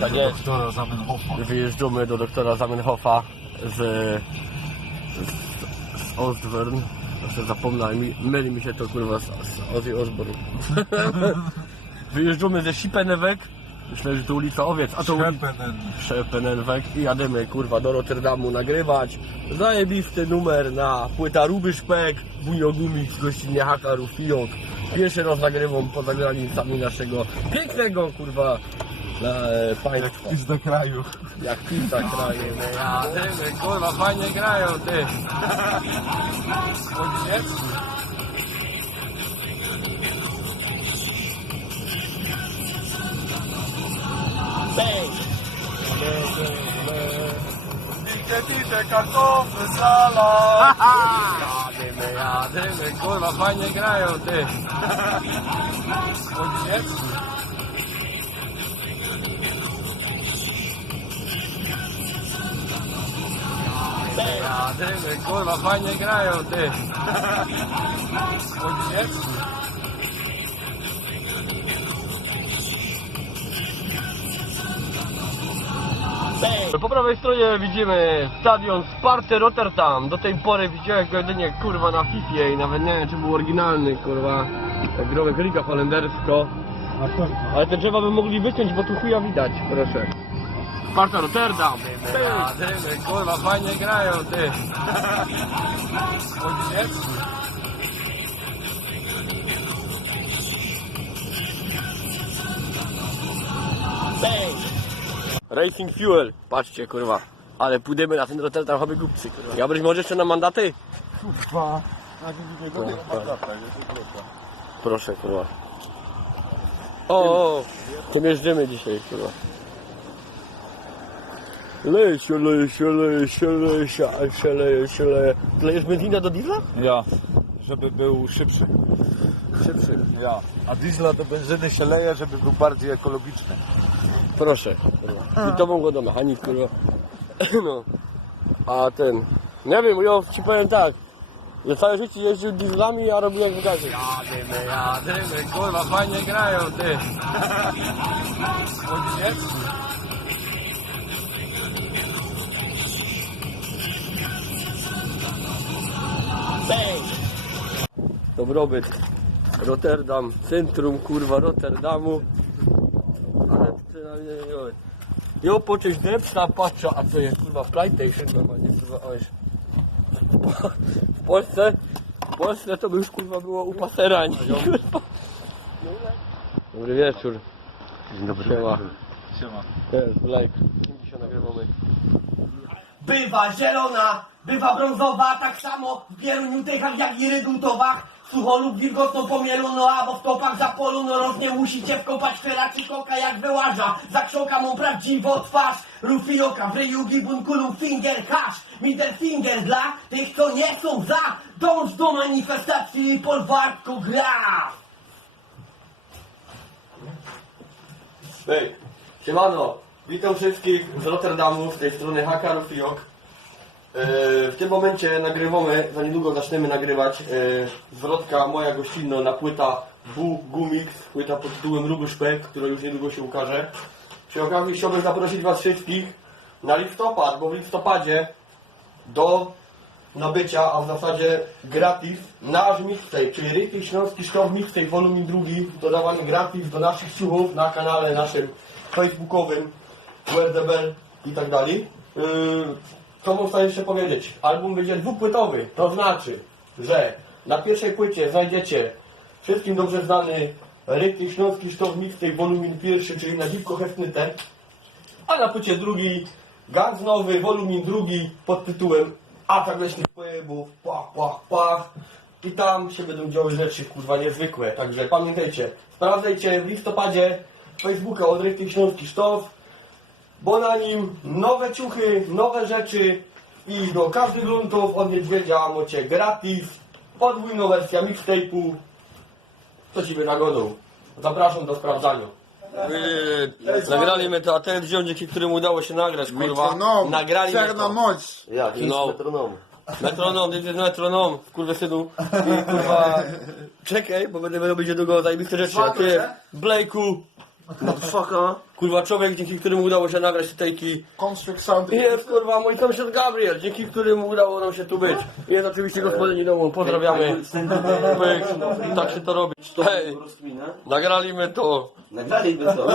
Tak jest. Doktora Zamenhofa. Wyjeżdżamy do doktora Zamenhofa z Ostwern. Jeszcze zapomnę, myli mi się to kurwa z Ozzy Osbourne. Wyjeżdżamy ze Siepenewek. Myślę, że to ulica Owiec, a to Siepenewek i jadymy kurwa do Rotterdamu nagrywać. Zajebisty numer na płyta Ruby Szpek, Bunio Gumik, gościnnie Haka Rufiok. Pierwszy raz nagrywam poza granicami naszego pięknego kurwa państwa. Idź do kraju. Jak pizza kraju, no jadymy, kurwa fajnie grają ty. Bang! Pisze kartofle, sala. Jadymy, kurwa fajnie grają ty. Jadymy, kurwa fajnie grają ty. Po prawej stronie widzimy stadion Sparty Rotterdam. Do tej pory widziałem go jedynie kurwa na FIFA i nawet nie wiem czy był oryginalny kurwa growek Liga holendersko. Ale te drzewa by mogli wyciąć, bo tu chuja widać, proszę. Sparta Rotterdam. Jadymy, kurwa fajnie grają ty. Racing Fuel, patrzcie kurwa, ale pójdziemy na ten Rotterdam, choby głupcy kurwa. Ja być może jeszcze na mandaty? Kurwa. Proszę kurwa. O, to jeżdżymy dzisiaj kurwa. Leje się. Klejesz benzina do diesla? Ja, żeby był szybszy. Szybszy. Ja. A diesla do benzyny się leje, żeby był bardziej ekologiczny. Proszę, kurwa. I to mogło do mechanik, kurwa. No. A ten... Nie wiem, ja ci powiem tak. Że całe życie jeździł dieslami, a robiłem w gazie. Jadymy, kurwa, fajnie grają, ty. Dobrobyt. Rotterdam, centrum, kurwa, Rotterdamu. Ale przynajmniej jo poczuć depsa patrzę, a co jest kurwa w PlayStation normalnie kurwa oj. W Polsce to by już kurwa było u pasera, nie kurwa. Dobry wieczór. Dzień dobry. Siema. Siema. To jest Blake. Kim dzisiaj nagrywamy? Bywa zielona, bywa brązowa, tak samo w Bieruniu, Tychach jak i Rydutowach. Sucho lub wilgotno pomielono, albo w topach za polu, roznie musicie wkopać chweraczy koka jak wyłaża. Za krzoka mu prawdziwą twarz, Rufioka w ryju gibunkulu finger cash. Middle finger dla tych, co nie są za. Dąż do manifestacji i polwarko gra. Hej, siemano. Witam wszystkich z Rotterdamu, z tej strony Haka Rufiok. W tym momencie nagrywamy, za niedługo zaczniemy nagrywać zwrotka moja gościnna na płyta Gumix, płyta pod tytułem Ruby Szpek, która już niedługo się ukaże. Przy okazji chciałbym zaprosić was wszystkich na listopad, bo w listopadzie do nabycia, a w zasadzie gratis, nasz mixtape, czyli Rytm Śląski Szkoł Mixtape Volume 2, dodawany gratis do naszych ciuchów na kanale naszym facebookowym, WRDB i tak dalej. Co można jeszcze powiedzieć? Album będzie dwupłytowy, to znaczy, że na pierwszej płycie znajdziecie wszystkim dobrze znany Rytm Śląski Szkoł Mixtape Volume 1, czyli na dziwko heftnyte, a na płycie drugiej Gaz nowy, Volume 2 pod tytułem Atak leśnych pojebów, pach. I tam się będą działy rzeczy, kurwa, niezwykłe. Także pamiętajcie, sprawdzajcie w listopadzie Facebooka od Rytm Śląski Sztos, bo na nim nowe ciuchy, nowe rzeczy i do każdych gruntów od niedźwiedzia macie gratis, podwójna wersja mixtape'u, co ci wynagrodą. Zapraszam do sprawdzania. Nagraliśmy to, a ten wziął, dzięki którym udało się nagrać, kurwa. Metronom, Nagraliśmy czarna to. moc. Jak? No. Metronom, to jest metronom, kurwa synu. I kurwa, czekaj, bo będę robić niedługo zajebiste rzeczy. A ty, Blake'u, Motherfucker. Kurwa, człowiek, dzięki któremu udało się nagrać te tejki. Construct Sound. I jest, kurwa, mój sąsiad Gabriel, dzięki któremu udało nam się tu być. I jest oczywiście gospodyni domu, pozdrawiamy. Pyk, tak się to robi. Hej, nagraliśmy to. Nagraliśmy to.